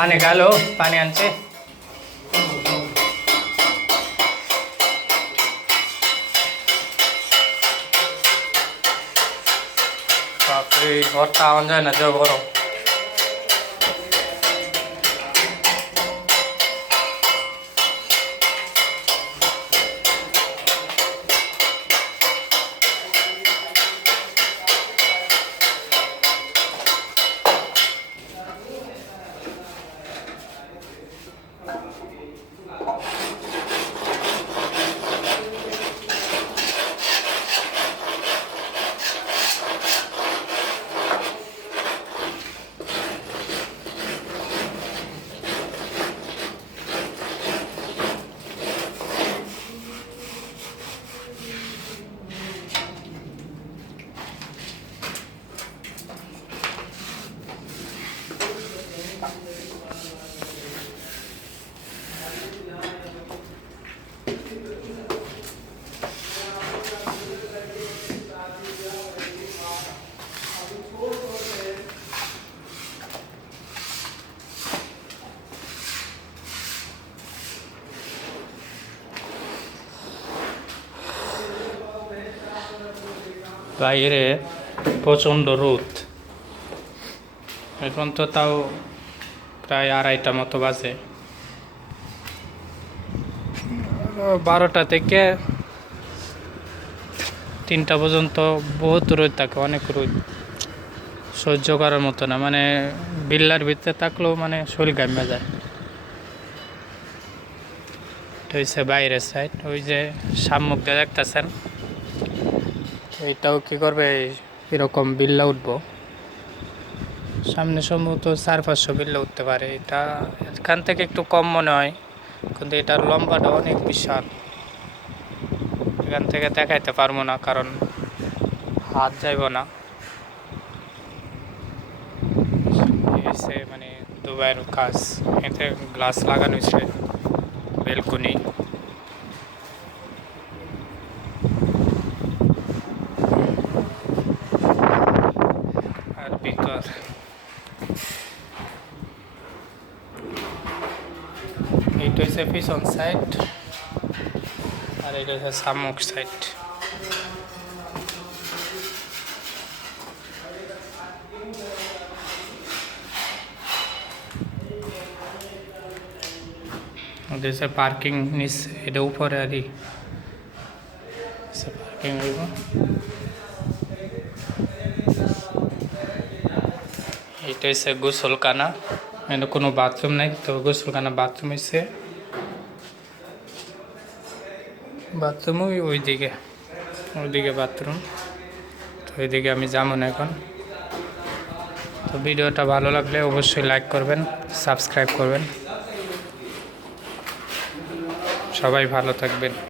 পানি গেল, পানি আনছে। বাপরে, ঘরটা আওয়াজ যায় না, যা গরম। বাইরে প্রচণ্ড রোদ। এখন তো তাও প্রায় 2:30 মতো বাজে। 12টা থেকে 3টা পর্যন্ত বহুত রোদ থাকে, অনেক রোদ, সহ্য করার মতো না। মানে বিল্লার ভিতরে থাকলেও মানে শরীর ঘামে যায়। এটা হচ্ছে বাইরের সাইড। ওই যে সামুখ দিয়ে দেখতেছেন, এইটাও কি করবে, এরকম বিল্লা উঠবো সামনে, সম্ভবত 400-500 বিল্লা উঠতে পারে। এটা এখান থেকে একটু কম মনে হয়, কিন্তু এটার লম্বাটা অনেক বিশাল। এখান থেকে দেখাইতে পারবো না, কারণ হাত যাইব না। মানে দুবাইয়ের কাজ, এতে গ্লাস লাগানো হয়েছে, বেলকনি। আর ভিতর এইটা হচ্ছে পিছন সাইড, আর এটা হচ্ছে সামুখ সাইড। जैसे पार्किंग निस এটা উপরে আরি পার্কিং হইব। এটা হচ্ছে গোসলখানা, এখানে কোনো বাথরুম নাই, তো গোসলখানা বাথরুম হচ্ছে, বাথরুম ওইদিকে বাথরুম। তো ওইদিকে আমি যাবো না এখন। তো ভিডিওটা ভালো লাগলে অবশ্যই লাইক করবেন, সাবস্ক্রাইব করবেন। সবাই ভালো থাকবেন।